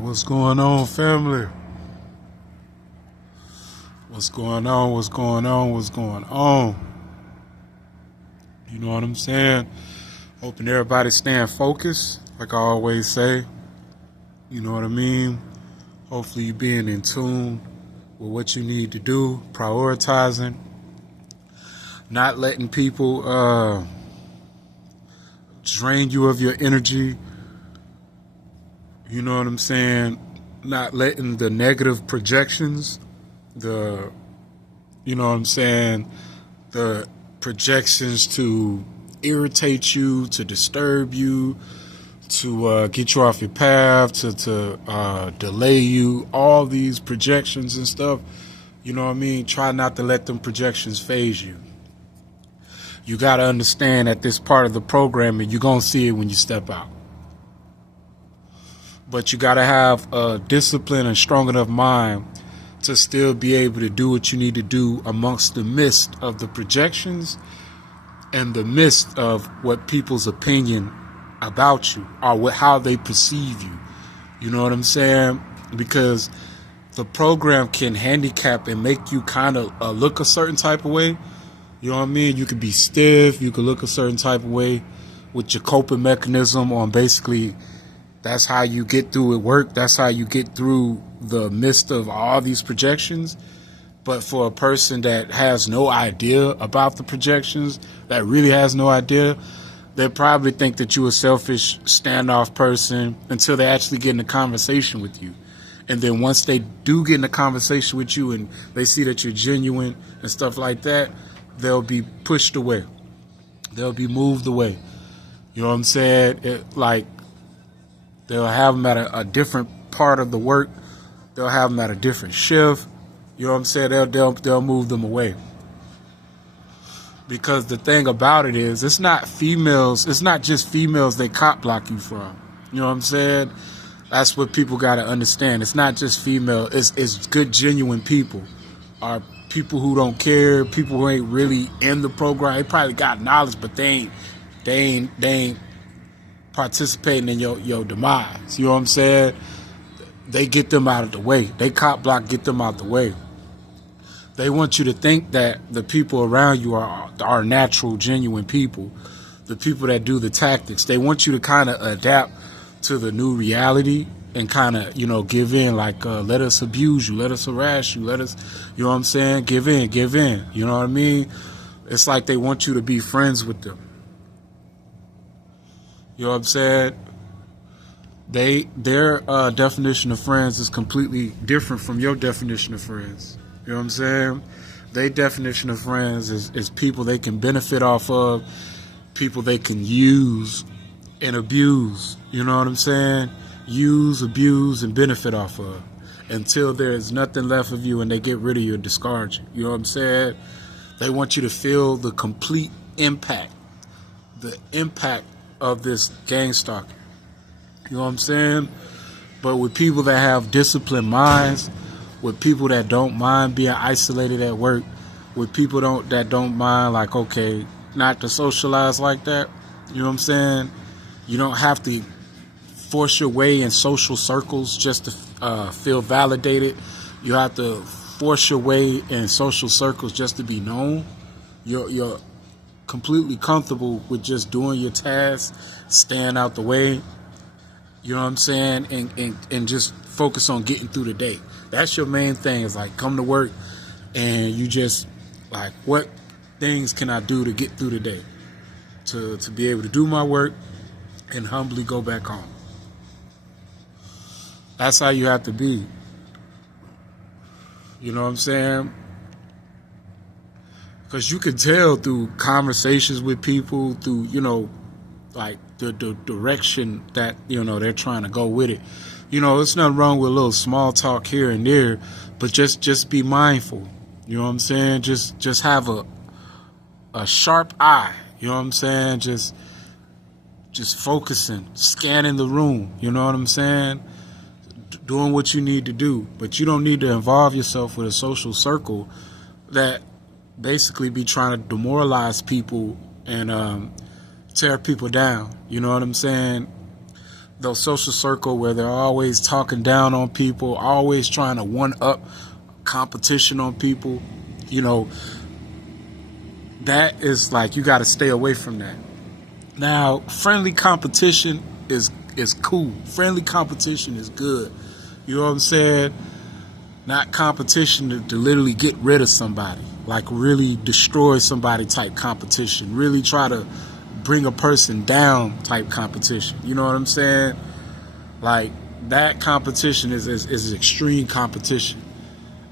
What's going on, family? What's going on? What's going on? What's going on? You know what I'm saying? Hoping everybody's staying focused, like I always say. You know what I mean? Hopefully you being in tune with what you need to do, prioritizing, not letting people drain you of your energy. You know what I'm saying? Not letting the negative projections, the projections to irritate you, to disturb you, to get you off your path, to delay you, all these projections and stuff, you know what I mean? Try not to let them projections phase you. You got to understand that this part of the program, and you're going to see it when you step out. But you got to have a disciplined and strong enough mind to still be able to do what you need to do amongst the mist of the projections and the mist of what people's opinion about you or how they perceive you. You know what I'm saying? Because the program can handicap and make you kind of look a certain type of way. You know what I mean? You could be stiff. You could look a certain type of way with your coping mechanism on basically that's how you get through at work. That's how you get through the midst of all these projections. But for a person that has no idea about the projections, that really has no idea, they probably think that you're a selfish, standoff person until they actually get in a conversation with you. And then once they do get in a conversation with you and they see that you're genuine and stuff like that, they'll be pushed away. They'll be moved away. You know what I'm saying? They'll have them at a different part of the work. They'll have them at a different shift. You know what I'm saying? They'll move them away. Because the thing about it is, it's not just females they cop block you from. You know what I'm saying? That's what people got to understand. It's not just female. It's good, genuine people. Are people who don't care, people who ain't really in the program. They probably got knowledge, but they ain't participating in your demise. You know what I'm saying? They get them out of the way. They cop block, get them out the way. They want you to think that the people around you are natural, genuine people. The people that do the tactics. They want you to kind of adapt to the new reality and kind of, give in. Like, let us abuse you. Let us harass you. Let us, you know what I'm saying? Give in. You know what I mean? It's like they want you to be friends with them. You know what I'm saying? Their definition of friends is completely different from your definition of friends. You know what I'm saying? Their definition of friends is people they can benefit off of, people they can use and abuse. You know what I'm saying? Use, abuse, and benefit off of until there's nothing left of you and they get rid of you and discard you. You know what I'm saying? They want you to feel the complete impact. The impact of this gang stalking. You know what I'm saying? But with people that have disciplined minds, with people that don't mind being isolated at work, with people that don't mind, like, okay, not to socialize like that, you know what I'm saying? You don't have to force your way in social circles just to feel validated. You have to force your way in social circles just to be known. You're completely comfortable with just doing your tasks, staying out the way, you know what I'm saying, and just focus on getting through the day. That's your main thing, is like come to work and you just like, what things can I do to get through the day to be able to do my work and humbly go back home. That's how you have to be. You know what I'm saying? Because you can tell through conversations with people, through, like the direction that, they're trying to go with it. There's nothing wrong with a little small talk here and there, but just be mindful. You know what I'm saying? Just have a sharp eye. You know what I'm saying? Just focusing, scanning the room. You know what I'm saying? Doing what you need to do. But you don't need to involve yourself with a social circle that basically be trying to demoralize people and tear people down. You know what I'm saying? those social circle where they're always talking down on people, always trying to one up competition on people, you know, that is like, you got to stay away from that. Now, friendly competition is cool. Friendly competition is good. You know what I'm saying? Not competition to literally get rid of somebody, like really destroy somebody type competition. Really try to bring a person down type competition. You know what I'm saying? Like, that competition is extreme competition.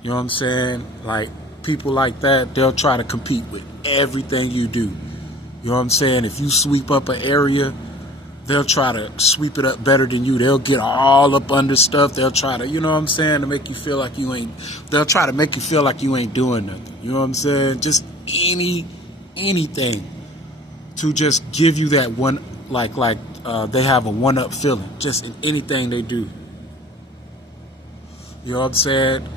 You know what I'm saying? Like, people like that, they'll try to compete with everything you do. You know what I'm saying? If you sweep up an area, they'll try to sweep it up better than you. They'll get all up under stuff. They'll try to, you know what I'm saying, to make you feel like you ain't, they'll try to make you feel like you ain't doing nothing. You know what I'm saying? Just anything to just give you that one, like they have a one-up feeling, just in anything they do. You know what I'm saying?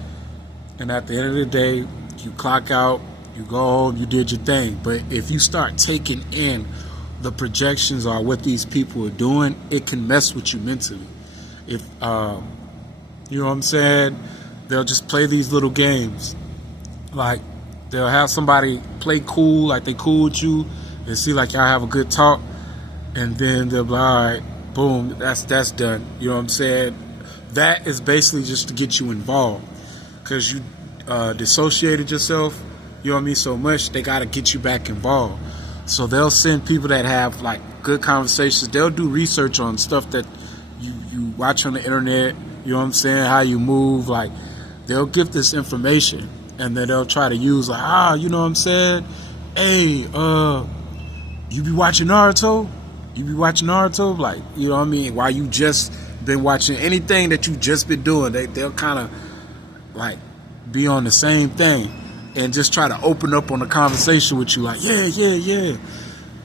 And at the end of the day, you clock out, you go home, you did your thing. But if you start taking in the projections or what these people are doing, it can mess with you mentally. If you know what I'm saying, they'll just play these little games. Like, they'll have somebody play cool, like they cool with you, and see like y'all have a good talk, and then they'll be like, all right, boom, that's done. You know what I'm saying? That is basically just to get you involved, because you dissociated yourself, you know what I mean, so much, they got to get you back involved. So they'll send people that have like good conversations. They'll do research on stuff that you watch on the internet, you know what I'm saying, how you move. Like, they'll give this information, and then they'll try to use like, you know what I'm saying, hey, you be watching Naruto? You be watching Naruto? Like, you know what I mean? While you just been watching anything that you just been doing, they'll kind of like be on the same thing and just try to open up on the conversation with you, like, yeah.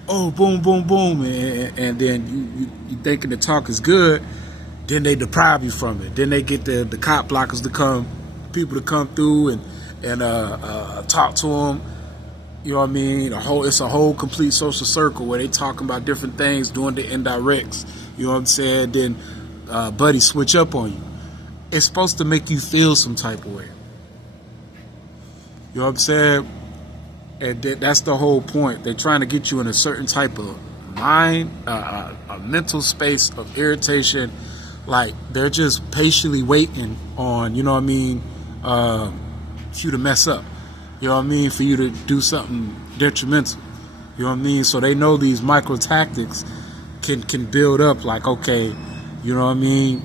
Oh, boom, boom, boom. And then you thinking the talk is good, then they deprive you from it. Then they get the cop blockers to come, people to come through and talk to them. You know what I mean? It's a whole complete social circle where they talking about different things, doing the indirects. You know what I'm saying? Then buddy switch up on you. It's supposed to make you feel some type of way. You know what I'm saying? And that's the whole point. They're trying to get you in a certain type of mind, a mental space of irritation. Like, they're just patiently waiting on, you know what I mean, you to mess up. You know what I mean? For you to do something detrimental. You know what I mean? So they know these micro tactics can build up, like, okay, you know what I mean?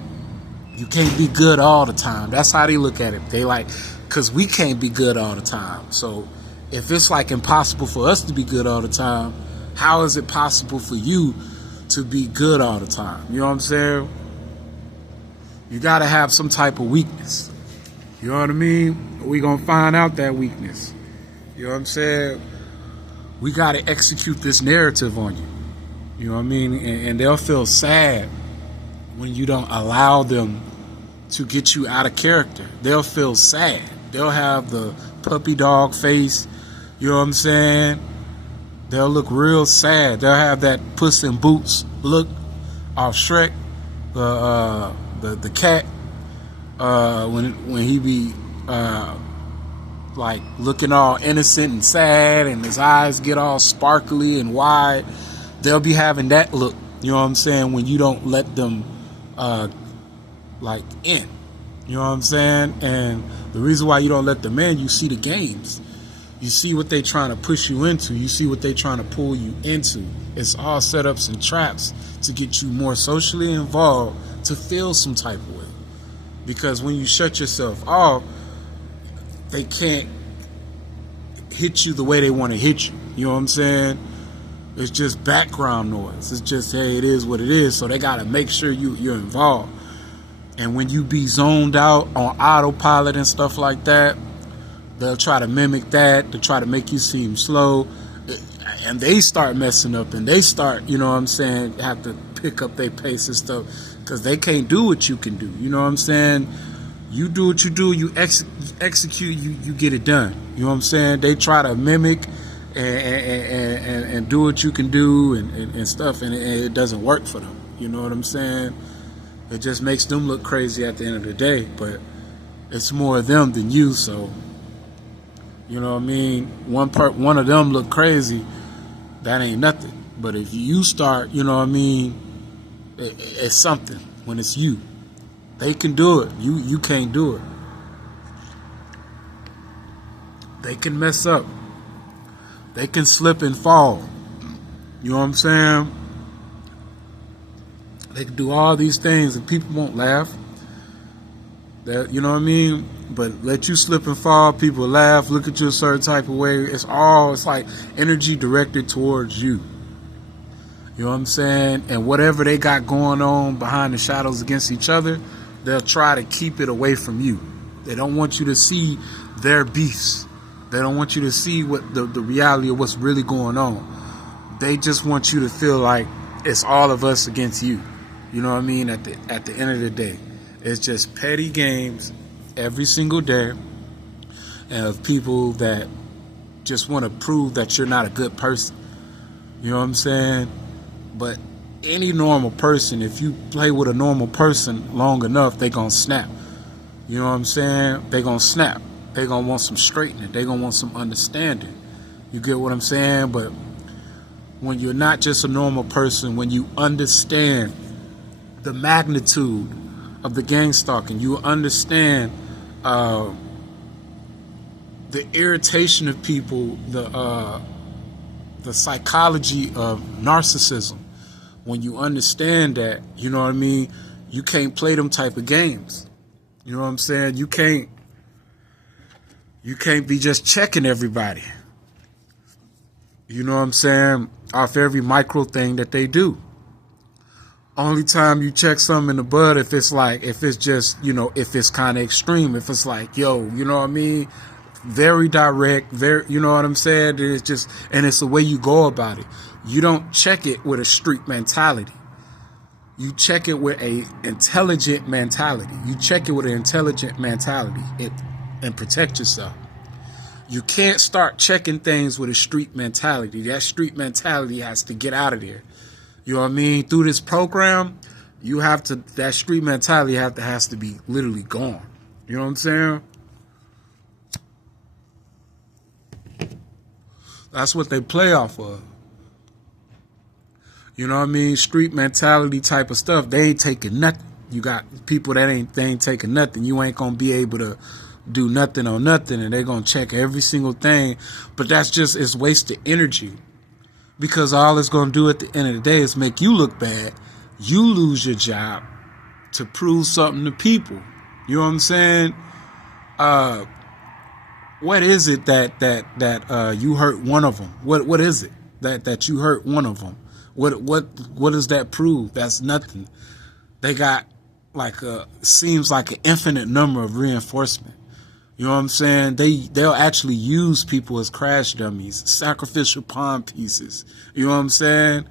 You can't be good all the time. That's how they look at it. They like, because we can't be good all the time. So if it's like impossible for us to be good all the time, how is it possible for you to be good all the time? You know what I'm saying? You got to have some type of weakness. You know what I mean? We're going to find out that weakness. You know what I'm saying? We got to execute this narrative on you. You know what I mean? And they'll feel sad when you don't allow them to get you out of character. They'll feel sad. They'll have the puppy dog face. You know what I'm saying? They'll look real sad. They'll have that Puss in Boots look off Shrek. The cat, when he be like looking all innocent and sad, and his eyes get all sparkly and wide, they'll be having that look. You know what I'm saying? When you don't let them like in. You know what I'm saying? And the reason why you don't let them in, you see the games. You see what they trying to push you into. You see what they trying to pull you into. It's all setups and traps to get you more socially involved, to feel some type of way. Because when you shut yourself off, they can't hit you the way they want to hit you. You know what I'm saying? It's just background noise. It's just, hey, it is what it is. So they got to make sure you're involved. And when you be zoned out on autopilot and stuff like that, they'll try to mimic that, to try to make you seem slow. And they start messing up, and they start, you know what I'm saying, have to pick up their pace and stuff, because they can't do what you can do. You know what I'm saying? You do what you do, you execute, you get it done. You know what I'm saying? They try to mimic and do what you can do and stuff, and it doesn't work for them. You know what I'm saying? It just makes them look crazy at the end of the day, but it's more of them than you. So, you know what I mean? One of them look crazy, that ain't nothing. But if you start, you know what I mean, it's something when it's you. They can do it. You can't do it. They can mess up. They can slip and fall. You know what I'm saying? They can do all these things and people won't laugh. That, you know what I mean? But let you slip and fall, people laugh, look at you a certain type of way. It's like energy directed towards you. You know what I'm saying? And whatever they got going on behind the shadows against each other, they'll try to keep it away from you. They don't want you to see their beefs. They don't want you to see what the reality of what's really going on. They just want you to feel like it's all of us against you. You know what I mean? At the end of the day, it's just petty games every single day of people that just want to prove that you're not a good person. You know what I'm saying? But any normal person, if you play with a normal person long enough, they gonna snap. You know what I'm saying? They gonna snap. They gonna want some straightening. They gonna want some understanding. You get what I'm saying? But when you're not just a normal person, when you understand the magnitude of the gang stalking, you understand the irritation of people, the psychology of narcissism. When you understand that, you know what I mean, you can't play them type of games. You know what I'm saying? You can't be just checking everybody. You know what I'm saying? Off every micro thing that they do. Only time you check something in the bud if it's just, you know, if it's kind of extreme, if it's like, yo, you know what I mean? Very direct, very, you know what I'm saying? It's just, and it's the way you go about it. You don't check it with a street mentality. You check it with a intelligent mentality. You check it with an intelligent mentality and protect yourself. You can't start checking things with a street mentality. That street mentality has to get out of there. You know what I mean? Through this program, that street mentality has to be literally gone. You know what I'm saying? That's what they play off of. You know what I mean? Street mentality type of stuff. They ain't taking nothing. You got people that ain't taking nothing. You ain't gonna be able to do nothing on nothing, and they're gonna check every single thing. But that's just, it's wasted energy. Because all it's going to do at the end of the day is make you look bad. You lose your job to prove something to people. You know what I'm saying? What is it that you hurt one of them? What is it that you hurt one of them? What does that prove? That's nothing. They got seems like an infinite number of reinforcement. You know what I'm saying? They'll actually use people as crash dummies, sacrificial pawn pieces. You know what I'm saying?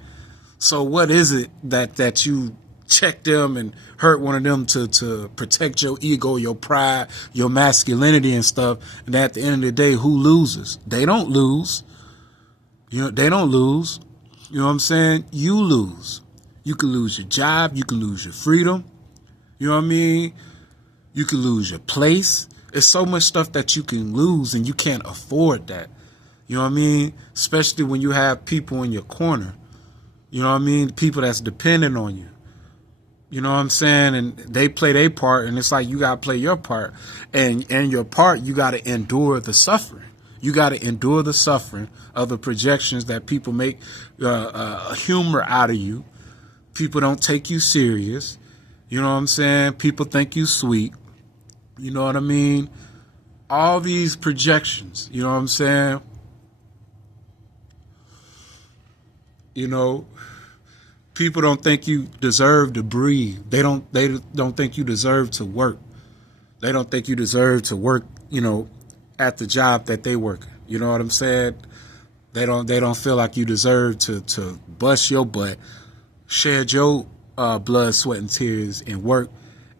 So what is it that you check them and hurt one of them to protect your ego, your pride, your masculinity and stuff? And at the end of the day, who loses? They don't lose. You know, they don't lose. You know what I'm saying? You lose. You can lose your job. You can lose your freedom. You know what I mean? You can lose your place. It's so much stuff that you can lose, and you can't afford that. You know what I mean? Especially when you have people in your corner. You know what I mean? People that's dependent on you. You know what I'm saying? And they play their part, and it's like you got to play your part. And your part, you got to endure the suffering. You got to endure the suffering of the projections that people make humor out of you. People don't take you serious. You know what I'm saying? People think you sweet. You know what I mean? All these projections, you know what I'm saying? You know, people don't think you deserve to breathe. They don't think you deserve to work. They don't think you deserve to work, you know, at the job that they work. You know what I'm saying? They don't feel like you deserve to bust your butt, shed your blood, sweat, and tears and work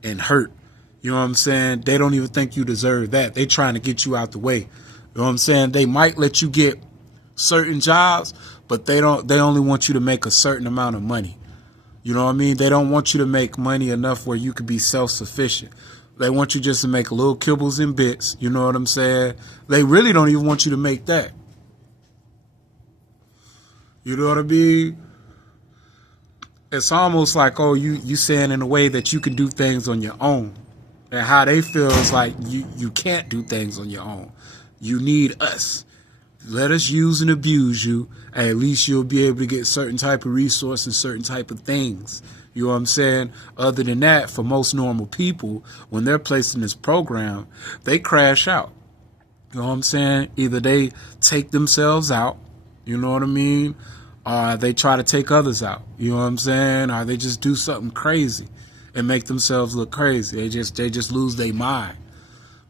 and hurt. You know what I'm saying? They don't even think you deserve that. They trying to get you out the way. You know what I'm saying? They might let you get certain jobs, but they only want you to make a certain amount of money. You know what I mean? They don't want you to make money enough where you could be self-sufficient. They want you just to make little kibbles and bits. You know what I'm saying? They really don't even want you to make that. You know what I mean? It's almost like, oh, you saying in a way that you can do things on your own. And how they feel is like you can't do things on your own. You need us. Let us use and abuse you. At least you'll be able to get certain type of resource and certain type of things. You know what I'm saying? Other than that, for most normal people, when they're placed in this program, they crash out. You know what I'm saying? Either they take themselves out, you know what I mean? Or they try to take others out. You know what I'm saying? Or they just do something crazy and make themselves look crazy. They just lose their mind.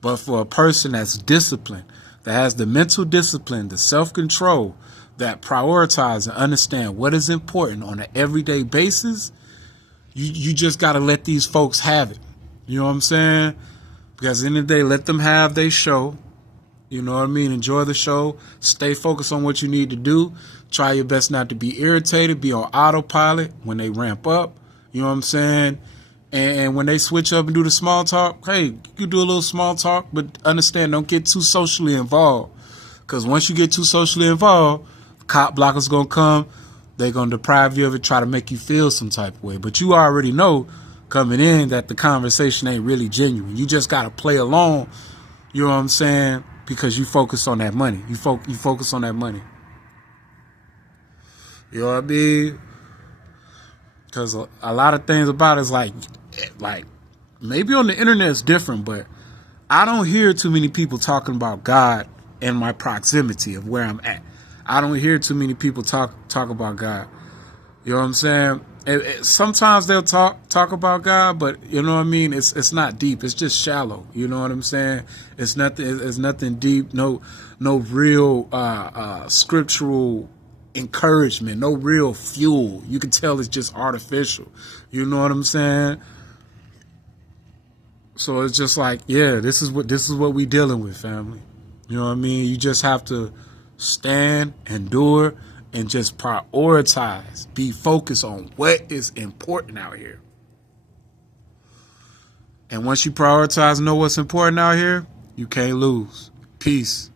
But for a person that's disciplined, that has the mental discipline, the self-control, that prioritize and understand what is important on an everyday basis, you just got to let these folks have it. You know what I'm saying? Because at the end of the day, let them have their show. You know what I mean? Enjoy the show. Stay focused on what you need to do. Try your best not to be irritated. Be on autopilot when they ramp up. You know what I'm saying? And when they switch up and do the small talk, hey, you do a little small talk, but understand, don't get too socially involved. Because once you get too socially involved, cop blockers going to come. They're going to deprive you of it, try to make you feel some type of way. But you already know coming in that the conversation ain't really genuine. You just got to play along, you know what I'm saying, because you focus on that money. You focus on that money. You know what I mean? Because a lot of things about it is like maybe on the internet it's different, but I don't hear too many people talking about God in my proximity of where I'm at. I don't hear too many people talk about God. You know what I'm saying? Sometimes they'll talk about God, but you know what I mean? It's not deep. It's just shallow. You know what I'm saying? It's nothing deep. No real scriptural encouragement. No real fuel. You can tell it's just artificial. You know what I'm saying? So it's just like, yeah, this is what we dealing with, family. You know what I mean? You just have to stand, endure, and just prioritize. Be focused on what is important out here. And once you prioritize and know what's important out here, you can't lose. Peace.